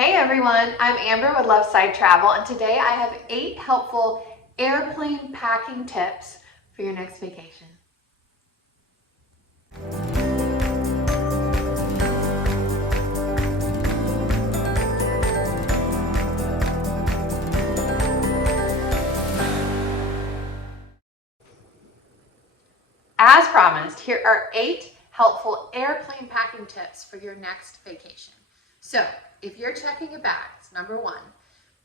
Hey everyone, I'm Amber with Loveside Travel, and today I have 8 helpful airplane packing tips for your next vacation. As promised, here are 8 helpful airplane packing tips for your next vacation. So, if you're checking your bags, number 1,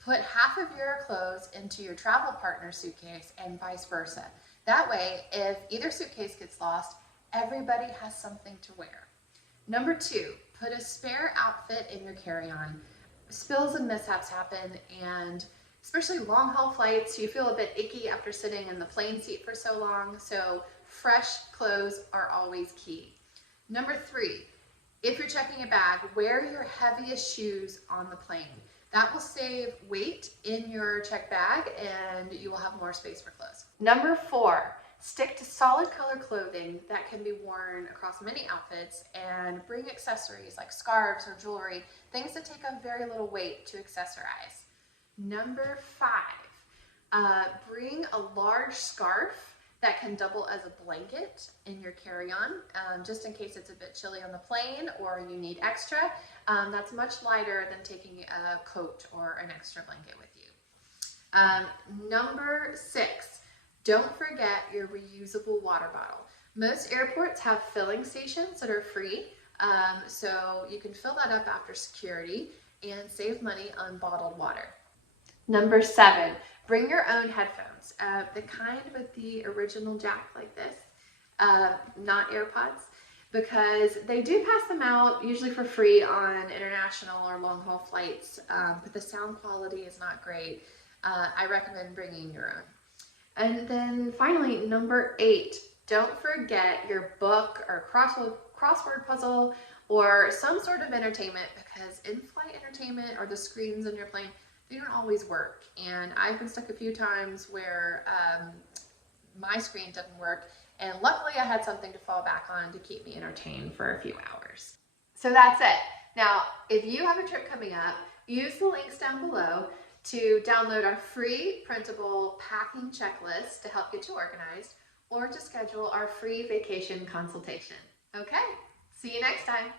put half of your clothes into your travel partner suitcase and vice versa. That way, if either suitcase gets lost, everybody has something to wear. Number 2, put a spare outfit in your carry-on. Spills and mishaps happen, and especially long haul flights, you feel a bit icky after sitting in the plane seat for so long, so fresh clothes are always key. Number 3, if you're checking a bag, wear your heaviest shoes on the plane. That will save weight in your checked bag and you will have more space for clothes. Number 4, stick to solid color clothing that can be worn across many outfits, and bring accessories like scarves or jewelry, things that take up very little weight to accessorize. Number 5, bring a large scarf that can double as a blanket in your carry-on, just in case it's a bit chilly on the plane or you need extra. That's much lighter than taking a coat or an extra blanket with you. Number 6, don't forget your reusable water bottle. Most airports have filling stations that are free, so you can fill that up after security and save money on bottled water. Number 7, bring your own headphones, the kind with the original jack like this, not AirPods, because they do pass them out usually for free on international or long haul flights, but the sound quality is not great. I recommend bringing your own. And then finally, number 8, don't forget your book or crossword puzzle or some sort of entertainment, because in-flight entertainment or the screens on your plane, they don't always work. And I've been stuck a few times where my screen didn't work, and luckily I had something to fall back on to keep me entertained for a few hours. So that's it. Now, if you have a trip coming up, use the links down below to download our free printable packing checklist to help get you organized, or to schedule our free vacation consultation. Okay, see you next time.